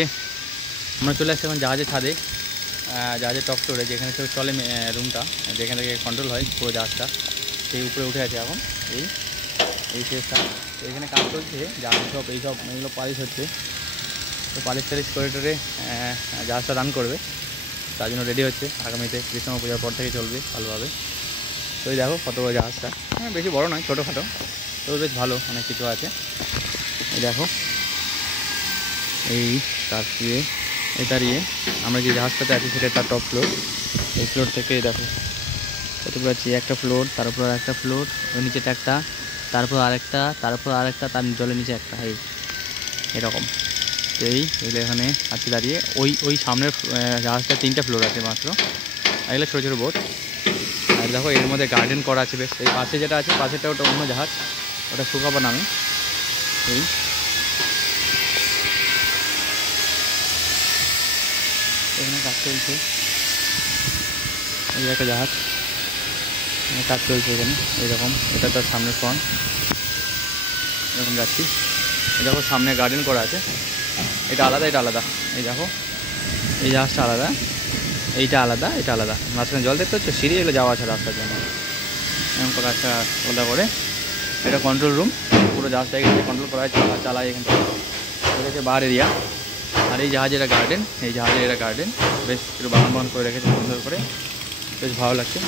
আমরা চলে আসছি এখন জাহাজের ছাদে, জাহাজের টপ ফ্লোরে যেখানে তো চলে রুমটা, যেখান থেকে কন্ট্রোল হয় পুরো জাহাজটা, সেই উপরে উঠে আছে এখন। এই এই শেষটা তো এখানে কাজ চলছে, জাহাজ সব এইগুলো পালিশ হচ্ছে। তো পালিশ টালিশ করে টোরে জাহাজটা রান করবে, তার জন্য রেডি হচ্ছে। আগামীতে কৃষ্ণ পূজার পর থেকে চলবে ভালোভাবে। তো এই দেখো কত বড় জাহাজটা, বেশি বড় নয়, ছোটোখাটো, তবে বেশ ভালো, অনেক কিছু আছে। এই দেখো এই তার দিয়ে এই দাঁড়িয়ে আমরা যে জাহাজটাতে আছি সেটা তার টপ ফ্লোর। এই ফ্লোর থেকে দেখো কতগুলো আছে, একটা ফ্লোর, তার উপর একটা ফ্লোর, ওই নিচেটা একটা, তারপর আরেকটা, তারপর আরেকটা, তার জলের নিচে একটা, এই এরকম। তো এগুলো এখানে আছে দাঁড়িয়ে। ওই সামনের জাহাজটা 3টা ফ্লোর আছে মাত্র, এগুলো ছোটো ছোটো বোট। আর দেখো এর মধ্যে গার্ডেন করা আছে বেশ। এই পাশে যেটা আছে পাশেটা ওটা অন্য জাহাজ, ওটা সুকাপা নামে। এই এখানে কাজ চলছে, এই একটা জাহাজ কাজ চলছে এখানে এইরকম। এটা তার সামনের ফ্রন্ট, এরকম যাচ্ছি। এই দেখো সামনে গার্ডেন করা আছে, এটা আলাদা এটা আলাদা। এই দেখো এই জাহাজটা আলাদা, এইটা আলাদা, এটা আলাদা। মাঝখানে জল দেখতে হচ্ছে, সিঁড়ি এগুলো যাওয়া আছে রাস্তার জন্য, এরকম করে আচ্ছা ওটা করে। এটা কন্ট্রোল রুম, পুরো জাহাজটা এখান থেকে কন্ট্রোল করা হয়, চালায় এখান থেকে। এটা হচ্ছে বার এরিয়া। আর এই জাহাজের এটা গার্ডেন, এই জাহাজের এটা গার্ডেন, বেশ একটু বাগান বাগান করে রেখেছে সুন্দর করে, বেশ ভালো লাগছে।